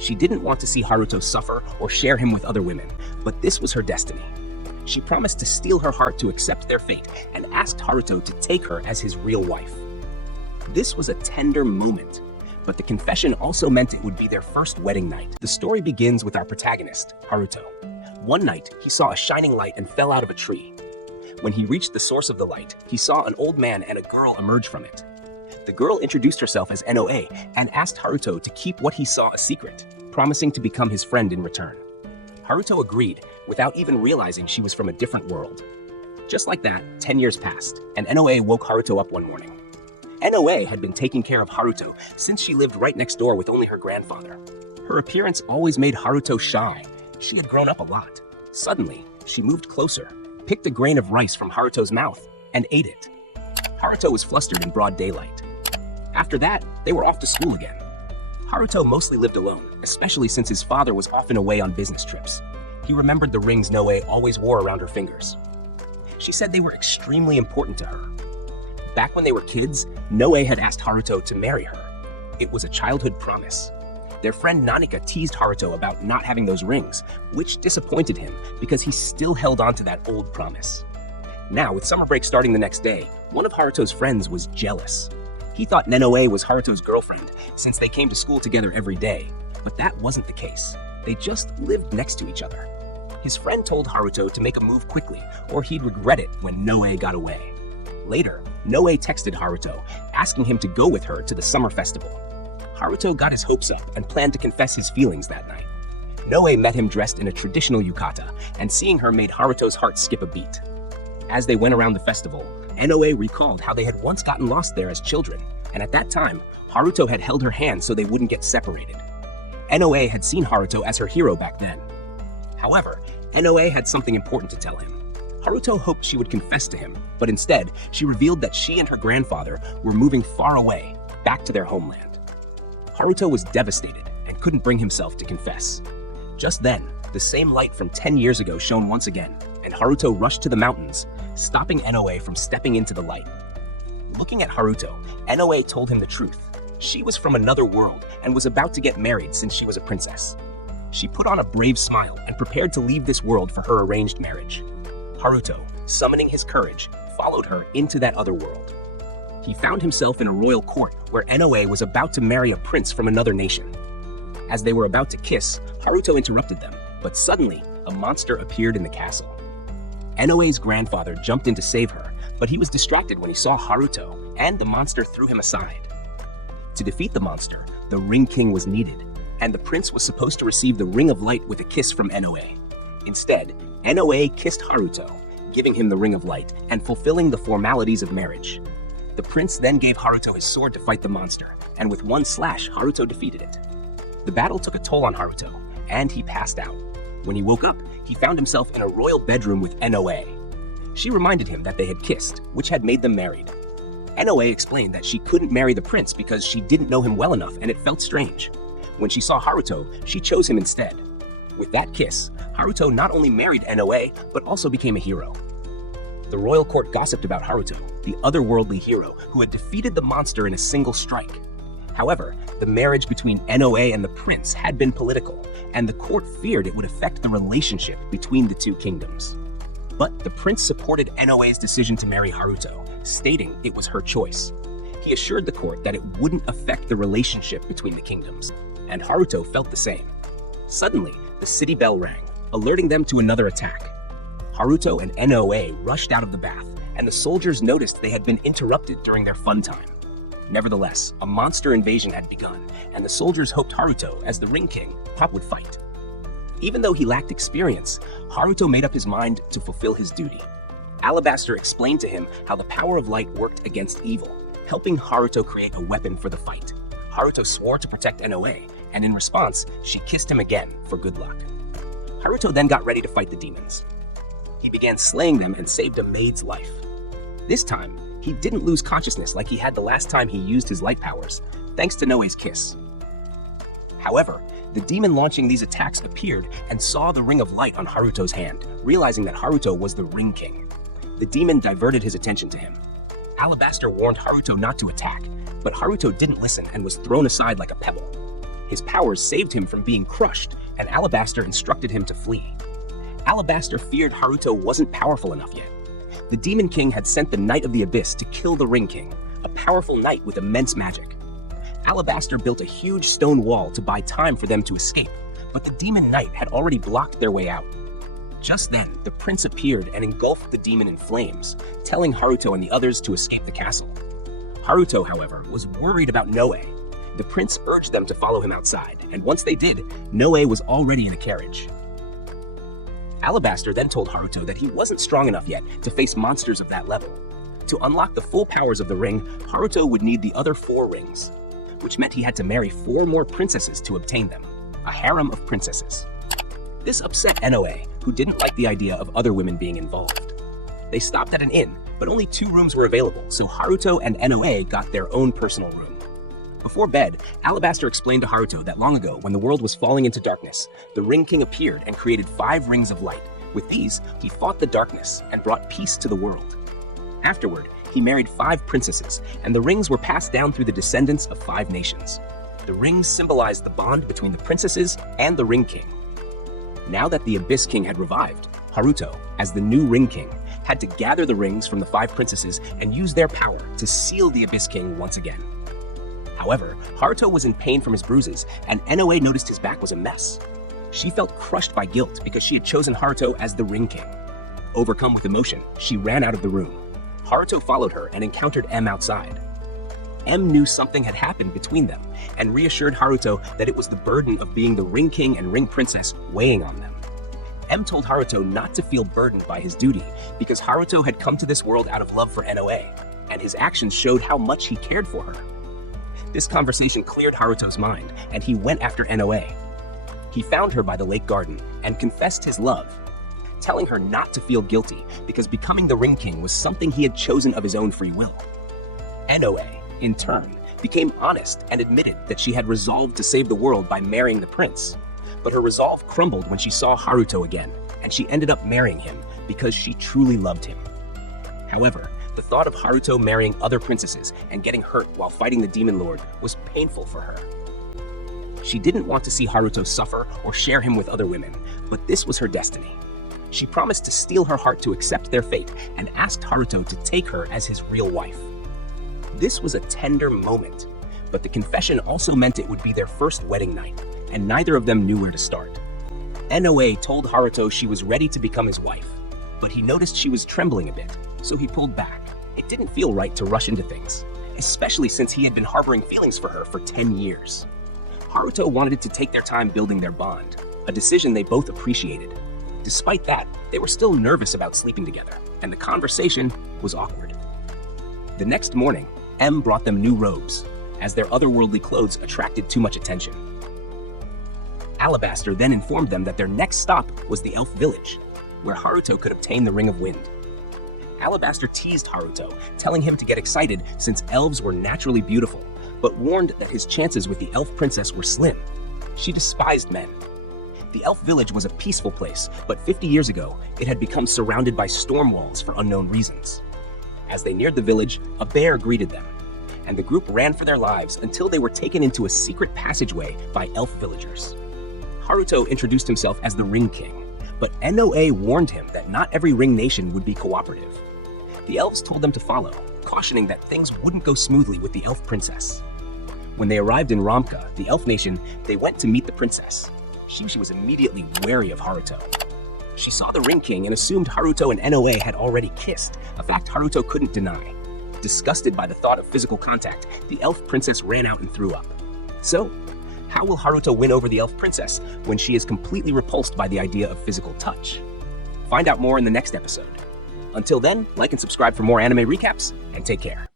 She didn't want to see Haruto suffer or share him with other women, but this was her destiny. She promised to steel her heart to accept their fate and asked Haruto to take her as his real wife. This was a tender moment, but the confession also meant it would be their first wedding night. The story begins with our protagonist, Haruto. One night, he saw a shining light and fell out of a tree. When he reached the source of the light, he saw an old man and a girl emerge from it. The girl introduced herself as Noa and asked Haruto to keep what he saw a secret, promising to become his friend in return. Haruto agreed, without even realizing she was from a different world. Just like that, 10 years passed, and Noa woke Haruto up one morning. Noa had been taking care of Haruto since she lived right next door with only her grandfather. Her appearance always made Haruto shy. She had grown up a lot. Suddenly, she moved closer, picked a grain of rice from Haruto's mouth, and ate it. Haruto was flustered in broad daylight. After that, they were off to school again. Haruto mostly lived alone, especially since his father was often away on business trips. He remembered the rings Noa always wore around her fingers. She said they were extremely important to her. Back when they were kids, Noa had asked Haruto to marry her. It was a childhood promise. Their friend Nanika teased Haruto about not having those rings, which disappointed him because he still held on to that old promise. Now, with summer break starting the next day, one of Haruto's friends was jealous. He thought Noa was Haruto's girlfriend since they came to school together every day, but that wasn't the case. They just lived next to each other. His friend told Haruto to make a move quickly, or he'd regret it when Noa got away. Later, Noa texted Haruto, asking him to go with her to the summer festival. Haruto got his hopes up and planned to confess his feelings that night. Noa met him dressed in a traditional yukata, and seeing her made Haruto's heart skip a beat. As they went around the festival, Noa recalled how they had once gotten lost there as children, and at that time, Haruto had held her hand so they wouldn't get separated. Noa had seen Haruto as her hero back then. However, Noa had something important to tell him. Haruto hoped she would confess to him, but instead, she revealed that she and her grandfather were moving far away, back to their homeland. Haruto was devastated and couldn't bring himself to confess. Just then, the same light from 10 years ago shone once again, and Haruto rushed to the mountains, stopping Noa from stepping into the light. Looking at Haruto, Noa told him the truth. She was from another world and was about to get married since she was a princess. She put on a brave smile and prepared to leave this world for her arranged marriage. Haruto, summoning his courage, followed her into that other world. He found himself in a royal court where Noa was about to marry a prince from another nation. As they were about to kiss, Haruto interrupted them, but suddenly, a monster appeared in the castle. Noa's grandfather jumped in to save her, but he was distracted when he saw Haruto, and the monster threw him aside. To defeat the monster, the Ring King was needed, and the prince was supposed to receive the Ring of Light with a kiss from Noa. Instead, Noa kissed Haruto, giving him the Ring of Light and fulfilling the formalities of marriage. The prince then gave Haruto his sword to fight the monster, and with one slash, Haruto defeated it. The battle took a toll on Haruto, and he passed out. When he woke up, he found himself in a royal bedroom with Noa. She reminded him that they had kissed, which had made them married. Noa explained that she couldn't marry the prince because she didn't know him well enough and it felt strange. When she saw Haruto, she chose him instead. With that kiss, Haruto not only married Noa, but also became a hero. The royal court gossiped about Haruto, the otherworldly hero who had defeated the monster in a single strike. However, the marriage between Noa and the prince had been political, and the court feared it would affect the relationship between the two kingdoms. But the prince supported Noa's decision to marry Haruto, stating it was her choice. He assured the court that it wouldn't affect the relationship between the kingdoms, and Haruto felt the same. Suddenly, the city bell rang, alerting them to another attack. Haruto and Noa rushed out of the bath, and the soldiers noticed they had been interrupted during their fun time. Nevertheless, a monster invasion had begun, and the soldiers hoped Haruto, as the Ring King, would fight. Even though he lacked experience, Haruto made up his mind to fulfill his duty. Alabaster explained to him how the power of light worked against evil, helping Haruto create a weapon for the fight. Haruto swore to protect Noa, and in response, she kissed him again for good luck. Haruto then got ready to fight the demons. He began slaying them and saved a maid's life. This time, he didn't lose consciousness like he had the last time he used his light powers, thanks to Noa's kiss. However, the demon launching these attacks appeared and saw the Ring of Light on Haruto's hand, realizing that Haruto was the Ring King. The demon diverted his attention to him. Alabaster warned Haruto not to attack, but Haruto didn't listen and was thrown aside like a pebble. His powers saved him from being crushed, and Alabaster instructed him to flee. Alabaster feared Haruto wasn't powerful enough yet. The Demon King had sent the Knight of the Abyss to kill the Ring King, a powerful knight with immense magic. Alabaster built a huge stone wall to buy time for them to escape, but the Demon Knight had already blocked their way out. Just then, the prince appeared and engulfed the demon in flames, telling Haruto and the others to escape the castle. Haruto, however, was worried about Noe. The prince urged them to follow him outside, and once they did, Noe was already in a carriage. Alabaster then told Haruto that he wasn't strong enough yet to face monsters of that level. To unlock the full powers of the ring, Haruto would need the other 4 rings, which meant he had to marry 4 more princesses to obtain them, a harem of princesses. This upset Noe, who didn't like the idea of other women being involved. They stopped at an inn, but only 2 rooms were available, so Haruto and Noe got their own personal room. Before bed, Alabaster explained to Haruto that long ago, when the world was falling into darkness, the Ring King appeared and created 5 rings of light. With these, he fought the darkness and brought peace to the world. Afterward, he married 5 princesses, and the rings were passed down through the descendants of 5 nations. The rings symbolized the bond between the princesses and the Ring King. Now that the Abyss King had revived, Haruto, as the new Ring King, had to gather the rings from the 5 princesses and use their power to seal the Abyss King once again. However, Haruto was in pain from his bruises, and Noe noticed his back was a mess. She felt crushed by guilt because she had chosen Haruto as the Ring King. Overcome with emotion, she ran out of the room. Haruto followed her and encountered M outside. M knew something had happened between them and reassured Haruto that it was the burden of being the Ring King and Ring Princess weighing on them. M told Haruto not to feel burdened by his duty because Haruto had come to this world out of love for Noe, and his actions showed how much he cared for her. This conversation cleared Haruto's mind, and he went after Noe. He found her by the lake garden and confessed his love, telling her not to feel guilty because becoming the Ring King was something he had chosen of his own free will. Noe, in turn, became honest and admitted that she had resolved to save the world by marrying the prince. But her resolve crumbled when she saw Haruto again, and she ended up marrying him because she truly loved him. However, the thought of Haruto marrying other princesses and getting hurt while fighting the Demon Lord was painful for her. She didn't want to see Haruto suffer or share him with other women, but this was her destiny. She promised to steel her heart to accept their fate and asked Haruto to take her as his real wife. This was a tender moment, but the confession also meant it would be their first wedding night, and neither of them knew where to start. Noe told Haruto she was ready to become his wife, but he noticed she was trembling a bit, so he pulled back. It didn't feel right to rush into things, especially since he had been harboring feelings for her for 10 years. Haruto wanted to take their time building their bond, a decision they both appreciated. Despite that, they were still nervous about sleeping together, and the conversation was awkward. The next morning, M brought them new robes, as their otherworldly clothes attracted too much attention. Alabaster then informed them that their next stop was the Elf Village, where Haruto could obtain the Ring of Wind. Alabaster teased Haruto, telling him to get excited since elves were naturally beautiful, but warned that his chances with the elf princess were slim. She despised men. The elf village was a peaceful place, but 50 years ago, it had become surrounded by storm walls for unknown reasons. As they neared the village, a bear greeted them, and the group ran for their lives until they were taken into a secret passageway by elf villagers. Haruto introduced himself as the Ring King, but Noe warned him that not every ring nation would be cooperative. The elves told them to follow, cautioning that things wouldn't go smoothly with the elf princess. When they arrived in Ramka, the elf nation, they went to meet the princess. She was immediately wary of Haruto. She saw the Ring King and assumed Haruto and Noe had already kissed, a fact Haruto couldn't deny. Disgusted by the thought of physical contact, the elf princess ran out and threw up. So, how will Haruto win over the elf princess when she is completely repulsed by the idea of physical touch? Find out more in the next episode. Until then, like and subscribe for more anime recaps, and take care.